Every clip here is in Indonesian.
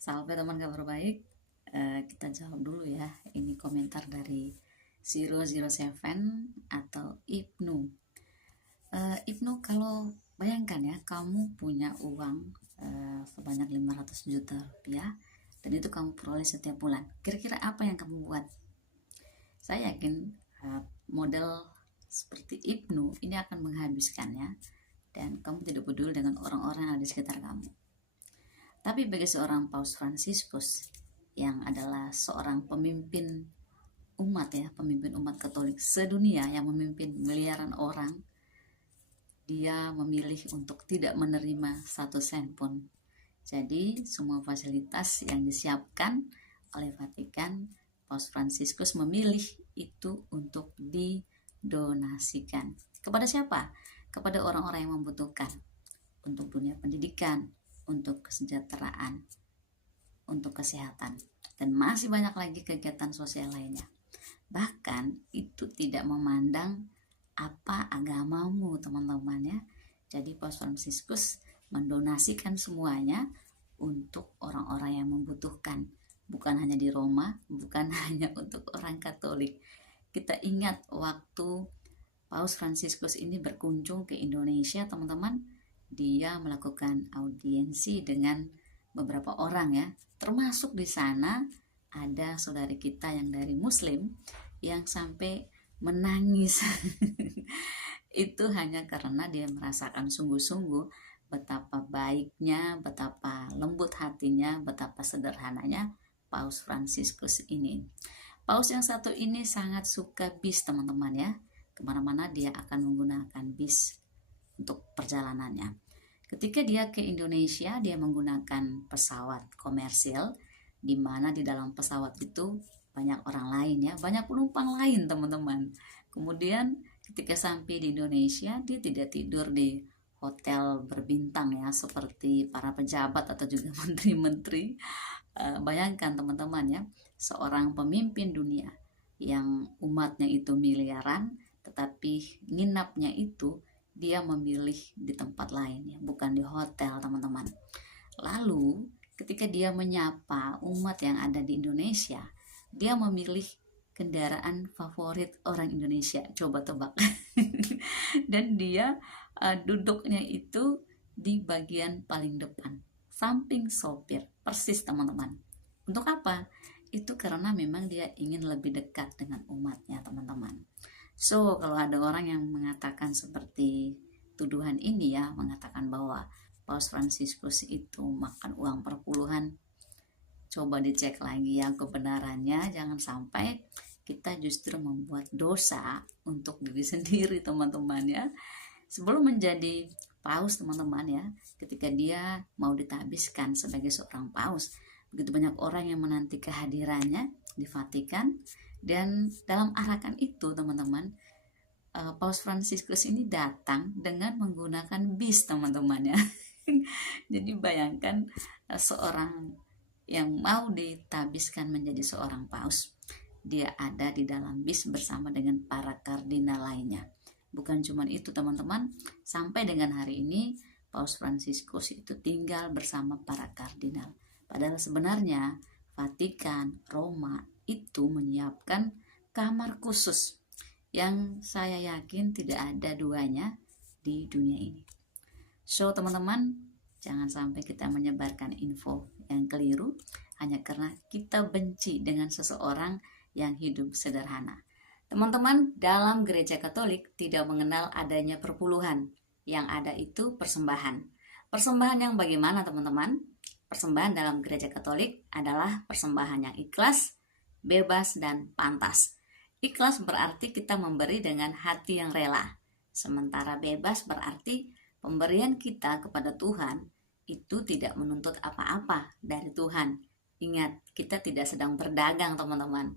Salve teman kabar baik. Kita jawab dulu ya. Ini komentar dari 007 atau Ibnu. Ibnu, kalau bayangkan ya, kamu punya uang sebanyak 500 juta rupiah dan itu kamu peroleh setiap bulan. Kira-kira apa yang kamu buat? Saya yakin model seperti Ibnu ini akan menghabiskannya dan kamu tidak peduli dengan orang-orang yang ada di sekitar kamu. Tapi bagi seorang Paus Fransiskus yang adalah seorang pemimpin umat ya, pemimpin umat Katolik sedunia yang memimpin miliaran orang, dia memilih untuk tidak menerima 1 sen pun. Jadi semua fasilitas yang disiapkan oleh Vatikan, Paus Fransiskus memilih itu untuk didonasikan. Kepada siapa? Kepada orang-orang yang membutuhkan, untuk dunia pendidikan, untuk kesejahteraan, untuk kesehatan, dan masih banyak lagi kegiatan sosial lainnya. Bahkan itu tidak memandang apa agamamu, teman-teman ya. Jadi Paus Fransiskus mendonasikan semuanya untuk orang-orang yang membutuhkan, bukan hanya di Roma, bukan hanya untuk orang Katolik. Kita ingat waktu Paus Fransiskus ini berkunjung ke Indonesia, teman-teman, dia melakukan audiensi dengan beberapa orang ya, termasuk di sana ada saudari kita yang dari Muslim yang sampai menangis. Itu hanya karena dia merasakan sungguh-sungguh betapa baiknya, betapa lembut hatinya, betapa sederhananya Paus Fransiskus ini. Paus yang satu ini sangat suka bis, teman-teman ya. Kemana-mana dia akan menggunakan bis untuk perjalanannya. Ketika dia ke Indonesia, dia menggunakan pesawat komersil, di mana di dalam pesawat itu banyak orang lain ya, banyak penumpang lain, teman-teman. Kemudian ketika sampai di Indonesia, dia tidak tidur di hotel berbintang ya, seperti para pejabat atau juga menteri-menteri. Bayangkan teman-teman ya, seorang pemimpin dunia yang umatnya itu miliaran, tetapi nginapnya itu dia memilih di tempat lain ya, bukan di hotel, teman-teman. Lalu ketika dia menyapa umat yang ada di Indonesia, dia memilih kendaraan favorit orang Indonesia. Coba tebak. Dan dia duduknya itu di bagian paling depan, samping sopir, persis, teman-teman. Untuk apa? Itu karena memang dia ingin lebih dekat dengan umatnya, teman-teman. So, kalau ada orang yang mengatakan seperti tuduhan ini ya, mengatakan bahwa Paus Fransiskus itu makan uang perpuluhan, coba dicek lagi ya kebenarannya. Jangan sampai kita justru membuat dosa untuk diri sendiri, teman-teman ya. Sebelum menjadi paus, teman-teman ya, ketika dia mau ditabiskan sebagai seorang paus, begitu banyak orang yang menanti kehadirannya di Vatikan. Dan dalam arakan itu, teman-teman, Paus Fransiskus ini datang dengan menggunakan bis, teman-teman ya. Jadi bayangkan seorang yang mau ditabiskan menjadi seorang paus, dia ada di dalam bis bersama dengan para kardinal lainnya. Bukan cuma itu, teman-teman, sampai dengan hari ini Paus Fransiskus itu tinggal bersama para kardinal. Padahal sebenarnya Vatikan, Roma itu menyiapkan kamar khusus yang saya yakin tidak ada duanya di dunia ini. So, teman-teman, jangan sampai kita menyebarkan info yang keliru hanya karena kita benci dengan seseorang yang hidup sederhana. Teman-teman, dalam gereja Katolik tidak mengenal adanya perpuluhan. Yang ada itu persembahan. Persembahan yang bagaimana, teman-teman? Persembahan dalam gereja Katolik adalah persembahan yang ikhlas, bebas, dan pantas. Ikhlas berarti kita memberi dengan hati yang rela. Sementara bebas berarti pemberian kita kepada Tuhan itu tidak menuntut apa-apa dari Tuhan. Ingat, kita tidak sedang berdagang, teman-teman.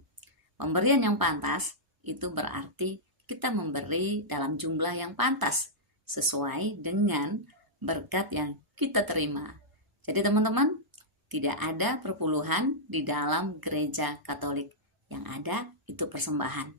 Pemberian yang pantas itu berarti kita memberi dalam jumlah yang pantas, sesuai dengan berkat yang kita terima. Jadi teman-teman, tidak ada perpuluhan di dalam gereja Katolik. Yang ada itu persembahan.